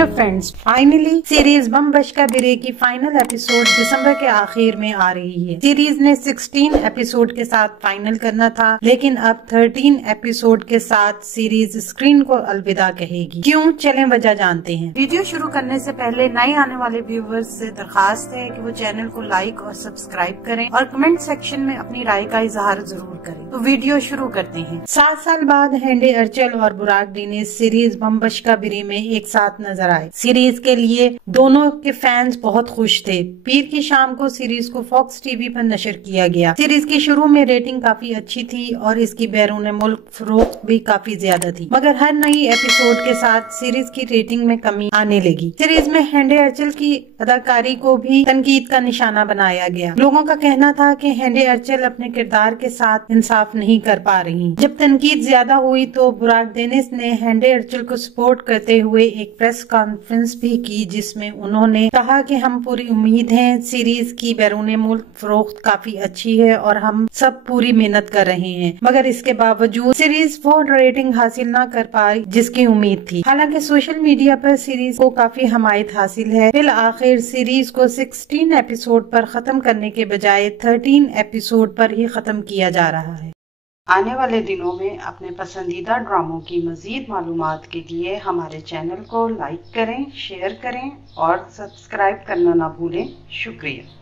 Hello friends, finally series बम बशका बिरे की final episode दिसंबर के आखिर में आ रही है। सीरीज ने 16 एपिसोड के साथ फाइनल करना था, लेकिन अब 13 एपिसोड के साथ सीरीज स्क्रीन को अलविदा कहेगी। क्यों, चलें वजह जानते हैं। वीडियो शुरू करने से पहले नए आने वाले व्यूवर्स से दरखास्त है कि वो चैनल को लाइक और सब्सक्राइब करें और कमेंट सेक्शन में अपनी राय का इजहार जरूर करें। तो वीडियो शुरू करते हैं। 7 साल बाद हेंडे अर्चल और बुराक डीनिस सीरीज बम बशका बिरे में एक साथ नजर आए। सीरीज के लिए दोनों के फैंस बहुत खुश थे। पीर की शाम को सीरीज को फॉक्स टीवी पर नशर किया गया। सीरीज की शुरू में रेटिंग काफी अच्छी थी और इसकी बैरून मुल्क फरोख्त भी काफी ज्यादा थी, मगर हर नई एपिसोड के साथ सीरीज की रेटिंग में कमी आने लगी। सीरीज में हेंडे अर्चल की अदाकारी को भी तनकीद का निशाना बनाया गया। लोगों का कहना था कि हेंडे अर्चल अपने किरदार के साथ इंसाफ नहीं कर पा रही। जब तनकीद ज्यादा हुई तो बुराक डेनिस ने हेंडे अर्चल को सपोर्ट करते हुए एक प्रेस कॉन्फ्रेंस भी की, जिसमें उन्होंने कहा कि हम पूरी उम्मीद है सीरीज की बैरून मुल्क फरोख्त काफी अच्छी है और हम सब पूरी मेहनत कर रहे हैं, मगर इसके बावजूद सीरीज वो रेटिंग हासिल न कर पाई जिसकी उम्मीद थी। हालांकि सोशल मीडिया पर सीरीज को काफी हमायत हासिल है। फिर आखिर सीरीज को 16 एपिसोड पर खत्म करने के बजाय 13 एपिसोड पर ही खत्म किया जा रहा है। आने वाले दिनों में अपने पसंदीदा ड्रामों की मजीद मालूमात के लिए हमारे चैनल को लाइक करें, शेयर करें और सब्सक्राइब करना ना भूलें। शुक्रिया।